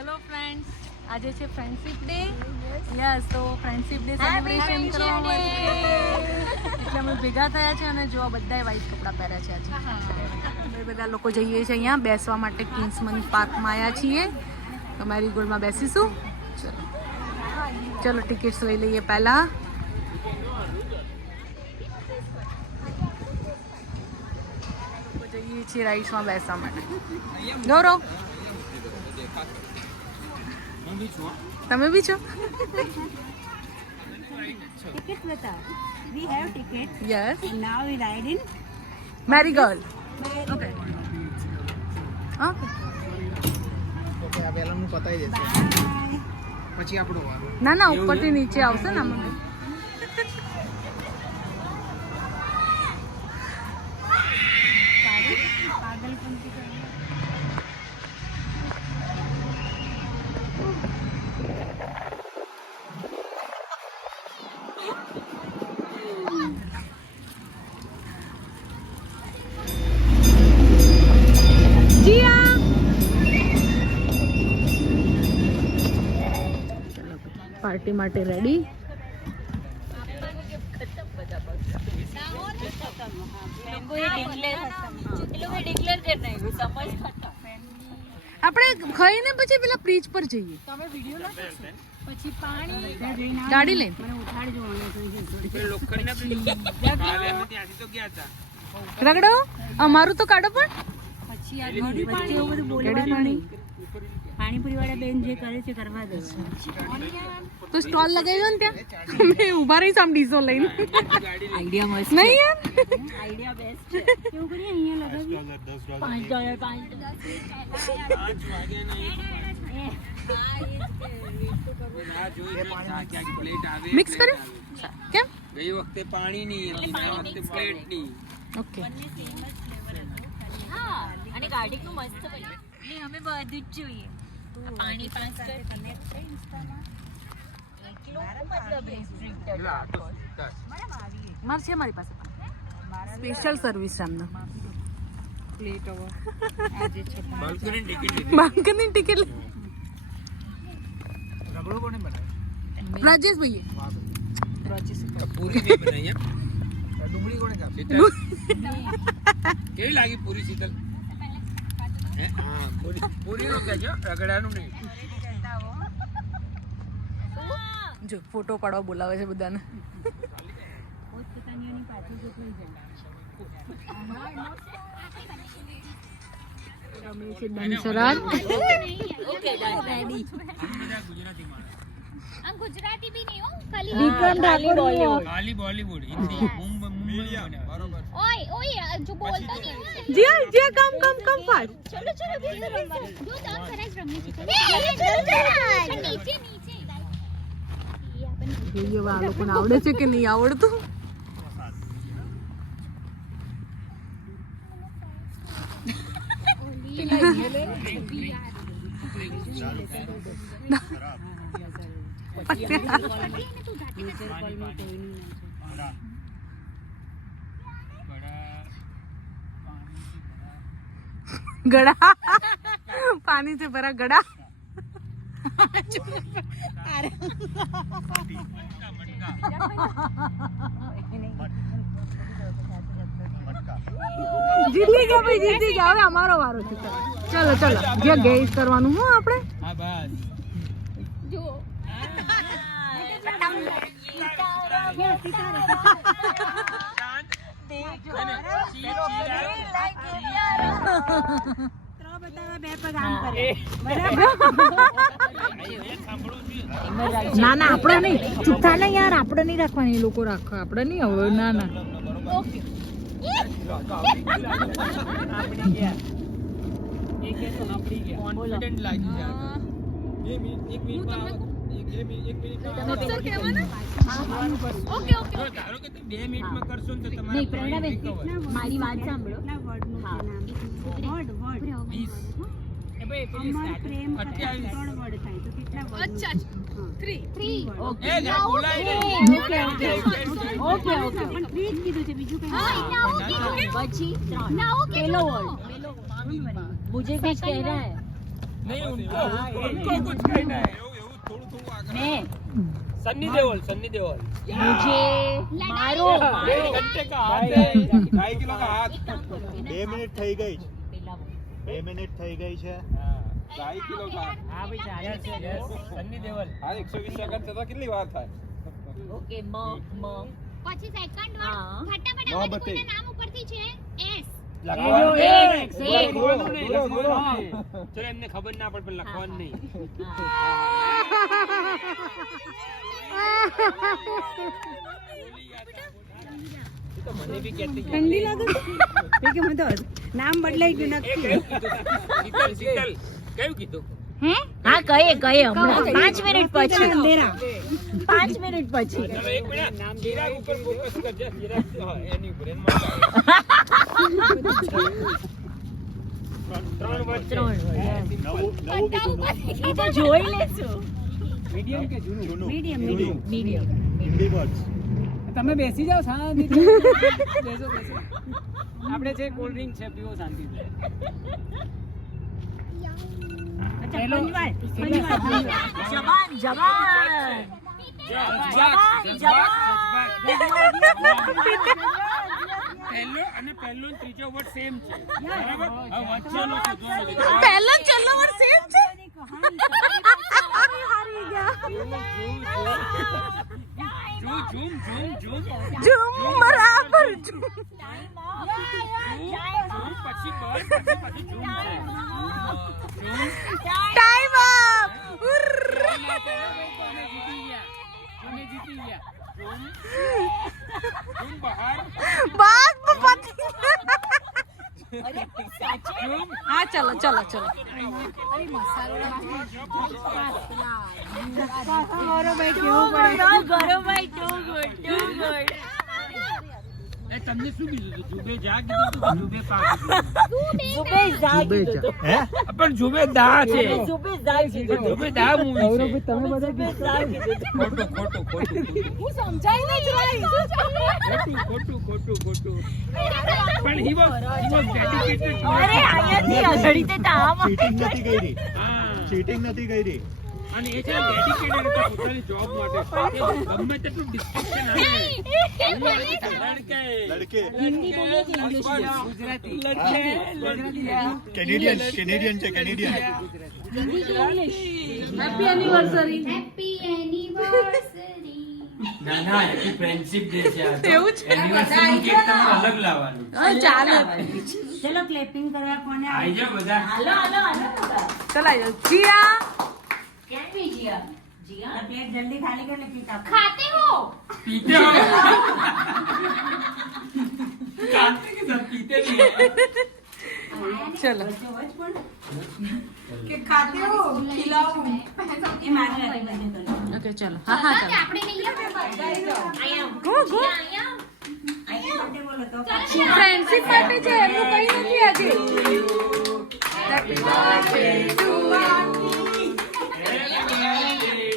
Hello friends, આજે છે friendship day. Yes, તો ફ્રેન્ડશિપ ડે સેલિબ્રેશન કરવા માટે એટલે અમે ભેગા થયા છે અને જો બધાએ વ્હાઈટ કપડાં પહેર્યા છે આજે. અમે બધા લોકો જઈએ છીએ અહીંયા બેસવા માટે કિંગ્સમન પાર્કમાં આવ્યા છીએ. તો મેરીગોલ્ડમાં બેસીશું. ચલો ટિકિટ્સ લઈ લઈએ પહેલાં. જઈએ છીએ રાઈડ્સમાં બેસવા માટે. ગૌરવ, તમે બી છો? Tickets with us. We have tickets. Yes. And now we ride in. Marigold. Okay okay. Okay, આ પહેલાનું પતાવી દેશે Bye. પછી આપણો વાર. ના ના, ઉપરથી નીચે આવશે ને આમાં. પાગલપંથી કરે. પાર્ટી માટે રેડી. આપણે ખાઈને પછી પેલા બ્રિજ પર જઈએ. પછી પાણી ગાડી લઈને મને ઉઠાડજો રગડો. અમારું તો કાઢો પણ. પછી આ ઘડી પાણી એવું બધું બોલવાનું નહીં. પાણીપુરી વાળા બેન જે કરે છે કરવા દો. તો સ્ટોલ લગાવી દો ને ત્યાં. અમે ઊભા રહીશ આમ ડીઝો લઈને. આઈડિયા મસ્ત નહીં યાર, આઈડિયા બેસ્ટ છે. કેવું કરીએ અહીંયા લગાવી મિક્સ કર્યું કેમ? ગઈ વખતે પાણી નહીં હતી, આ વખતે પ્લેટ નહીં. ઓકે. હા, અને ગાર્ડિંગ નું મસ્ત બન્યું. એટલે અમે બધું જ જોઈએ. આ પાણી પાસ કર એટલું મતલબ restricted. મારે છે મારી પાસે સ્પેશિયલ સર્વિસ છે અમને. બાલ્કની ટિકિટ બાલ્કની ટિકિટ રગડો કોને બનાવ્યો? રાજેશ ભાઈ. પૂરી નહીં બનાવી એમ? ડુંગળી કોને કાપી? કેવી લાગી પૂરી શીતલ? હે? હા, પૂરીનો કહેજો, રગડાનું નહીં. જો ફોટો પાડવા બોલાવે છે બધાને. પોતપોતાની પાછળ જોઈ જાય. Sarar okay, ready. આમ ગુજરાતી બી નહીં હો, ખાલી ખાલી બોલીવુડ, હિન્દી, મુંબઈ બરોબર. ઓય ઓય જો બોલતો નહીં હોય. જીયા કમ ફાસ્ટ. ચલો ચલો બીજું રમવા. જો તો સરસ રમી છે. નીચે નીચે. જોઈએ આ લોકોને આવડે છે કે નહીં આવડતું. गड़ा पानी से भरा गड़ा. જીતી ગયા ભાઈ, જીતી ગયા. હવે અમારો વારો છે. ચલો ચલો જે ગેસ કરવાનું હું આપણે. હા બસ. જો ના ના આપણે નહીં, ચૂઠા નહીં યાર, આપણે નહીં રાખવાની, એ લોકો રાખે, આપણે નહીં. હવે ના ના કોન્ફિડન્ટ લાગી જાય. એક મિનિટમાં ઓકે ઓકે. ધારો કે તમે 2 મિનિટમાં કરશો ને તો તમારા મારી વાત સાંભળો. અચ્છા 3 ઓકે ઓકે ઓકે પણ ફ્રી જ કીધું છે, બીજું કઈ હા નાઓ કીધું કે પછી 3 નાઓ કે पहला वर्ड मुझे कुछ कह रहा है नहीं उनको कुछ कहना है मैं सन्नी देओल मुझे मारो घंटे का हाथ है 2.5 કિલો का हाथ 2 મિનિટ થઈ ગઈ છે પેલા 2 મિનિટ થઈ ગઈ છે 2.5 કિલો का હા ભાઈ ચાલે છે सन्नी देओल हाँ 120 सेकंड से तो कितनी बार था ઓકે મ પછી સેકન્ડ હા. વર્ડ ફટાફટ નો આમાંથી બતે. કોઈના નામ ઉપરથી છે એસ લખવાનું એક, નહીં. એક. લખવાનું નહીં, લખવાનું નહીં. ચલો એમને ખબર ના પડે પણ લખવાનું નહીં એ તો મને બી કહેતી હતી. ઠંડી લાગે છે કે મને નામ બદલાઈ ગયું એ કયું કીધું શીતલ કયું કીધું હા કહીએ હમણાં 5 મિનિટ પછી 5 મિનિટ પછી ચલો એક મિનિટ ચિરાગ ઉપર ફોકસ કરજે ચિરાગ હા, એની ઉપર એમાં ત્રણ વર્ષ નવું કીધું એ તો જોઈ લેશું મીડિયમ કે જૂનું જૂનું મીડિયમ હિન્દી વર્ડ્સ તમે બેસી જાઓ શાંતિથી બેસો આપણે છે કોલ્ડ ડ્રિંક છે પીવો શાંતિથી જવાન જવાન પહેલો અને પહેલો ને ત્રીજો વર્ડ સેમ છે બરાબર હવે વચ્ચેનો શોધવાનો છે. પહેલો છેલ્લો વર્ડ સેમ છે. ઝૂમ ઝૂમ બરાબર ઝૂમ પછી બસ પછી ઝૂમ છે ટાઈમ અપ. અમે જીતી ગયા ઝૂમ બહાર બાત પતિ. ઝૂમ હા ચલો ચલો ચલો. એ તમને શું કીધું હતું જુબે જા કીધું હતું જુબે પા હે પણ જુબે દા છે જુબે જાય છે જુબે દા મૂવી છે તમે બધા ખોટું હું સમજાઈને જ રહી. ખોટું પણ he was dedicated to અરે અહીંયાથી અઘડી તે તામ ચીટિંગ નથી કરી હા ચીટિંગ નથી કરી અને એ છે ડેડિકેટેડ હતા પોતાની જોબ માટે એ ગમે તેટલું ડિસ્ટ્રક્શન આવે લડકે ગુજરાતી કેનેડિયન છે Canadian happy anniversary. Happy anniversary ના હેપી ફ્રેન્ડશિપ ડે છે આ એવું છે? એનિવર્સરી કેક તમે અલગ લાવવાનું હા ચાલે. ચલો ક્લેપિંગ કરવા કોને આઈ જાઓ બધા હાલો ચલાઈ જાઓ. જીયા કેમ બી જીયા પ્લેટ જલ્દી ખાલી કર લે પીતા ખાતે હો पीते हो काटते के साथ पीते नहीं ચલો. એ મારે નથી બંધ ઓકે ચલો. હા હા ચાલો. આપણે નહીં ગો ગો. અહીંયા બોલો તો ફ્રેન્ડશિપ માટે છે એનું કઈ નથી આજે. હેપી બર્થડે ટુ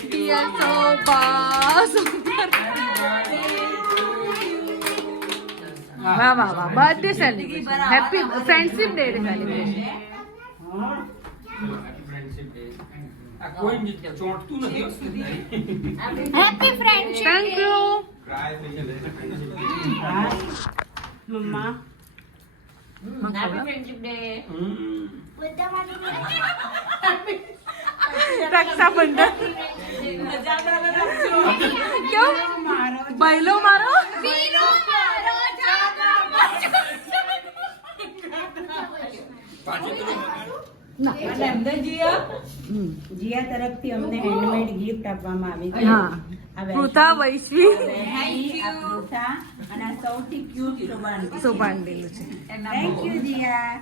ડિયર સોબા સુંદર. વાહ વાહ વાહ. Birthday celebration. Happy friendship day celebration. कोई चोटतू नहीं હેપી ફ્રેન્ડશિપ થેન્ક યુ. મમ્મા હેપી ફ્રેન્ડશિપ ડે રક્ષાબંધન. કેવું બૈલો મારો. વીરો મારો જાગા જીયા તરફથી અમને હેન્ડમેડ ગિફ્ટ આપવામાં આવી છે હા. આ પૃથા વૈશ્વી આ પૃથા અને આ સૌથી ક્યુટ શોભાન સોપાન દીલું છે. Thank you Jiya